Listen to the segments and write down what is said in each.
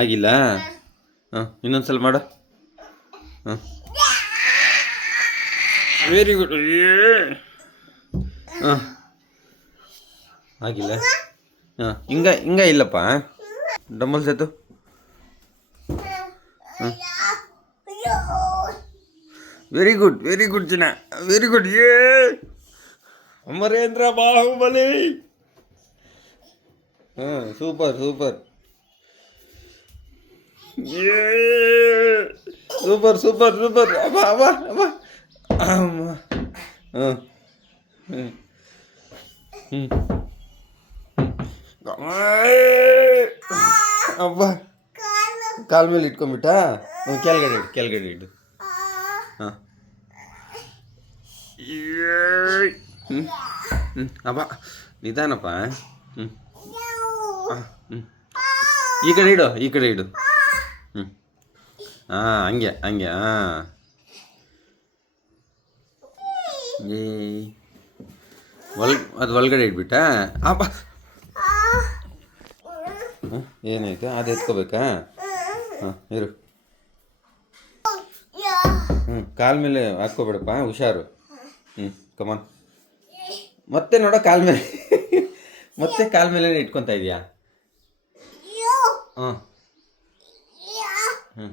ಆಗಿಲ್ಲ. ಹಾಂ, ಇನ್ನೊಂದ್ಸಲ ಮಾಡು. ಹಾಂ, ವೆರಿ ಗುಡ್. ಹಾಂ, ಆಗಿಲ್ಲ. ಹಾಂ, ಹಿಂಗ ಇಲ್ಲಪ್ಪ. ಡಂಬಲ್ಸ್ ಎತ್ತು. ಹಾಂ, ವೆರಿ ಗುಡ್ ಜನ, ವೆರಿ ಗುಡ್. ಅಮರೇಂದ್ರ ಬಾಹುಬಲಿ. ಹಾಂ, ಸೂಪರ್. ಸೂಪರ್. ಅಬ್ಬ. ಅಮ್ಮ. ಹಾಂ, ಅಬ್ಬ. ಕಾಲ ಮೇಲೆ ಇಟ್ಕೊಂಬಿಟ್ಟ. ಕೆಳಗಡೆ ಇಡು. ಹಾಂ, ಅಬ್ಬ ನಿಧಾನಪ್ಪ. ಈ ಕಡೆ ಇಡು. ಹಾಂ, ಹಂಗೆ. ಹಾಂ, ಅದು ಒಳಗಡೆ ಇಟ್ಬಿಟ್ಟ. ಅಬ್ಬ. ಏನಾಯ್ತು? ಅದು ಎತ್ಕೋಬೇಕಾ? ಹಾಂ, ಇರು. ಕಾಲ ಮೇಲೆ ಹಾಕ್ಕೋಬೇಡಪ್ಪ, ಹುಷಾರು. ಕಮಾನ್. ಮತ್ತೆ ನೋಡೋ ಕಾಲ ಮೇಲೆ. ಮತ್ತೆ ಕಾಲ ಮೇಲೆ ಇಟ್ಕೊತಾ ಇದೆಯಾ? ಹಾಂ, ಹಾಂ.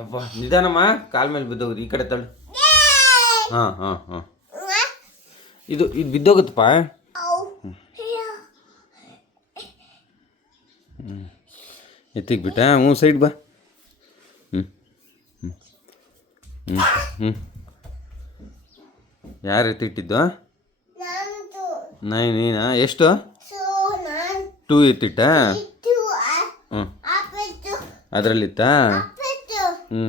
ಅಬ್ಬ ನಿಧಾನಮ್ಮ, ಕಾಲ ಮೇಲೆ ಬಿದ್ದೋಗುದು. ಈ ಕಡೆ ತಳ್ಳು. ಹಾಂ. ಇದು ಬಿದ್ದೋಗುತ್ತಪ್ಪ. ಎತ್ತಿಗೆ ಬಿಟ್ಟ. ಸೈಡ್ ಬಾ. ಯಾರು ಎತ್ತಿಟ್ಟಿದ್ದು? ನೀನಾ? ಎಷ್ಟು? 2 ಎತ್ತಿಟ್ಟ. ಹ್ಞೂ, ಅದರಲ್ಲಿತ್ತಾ? ಹ್ಞೂ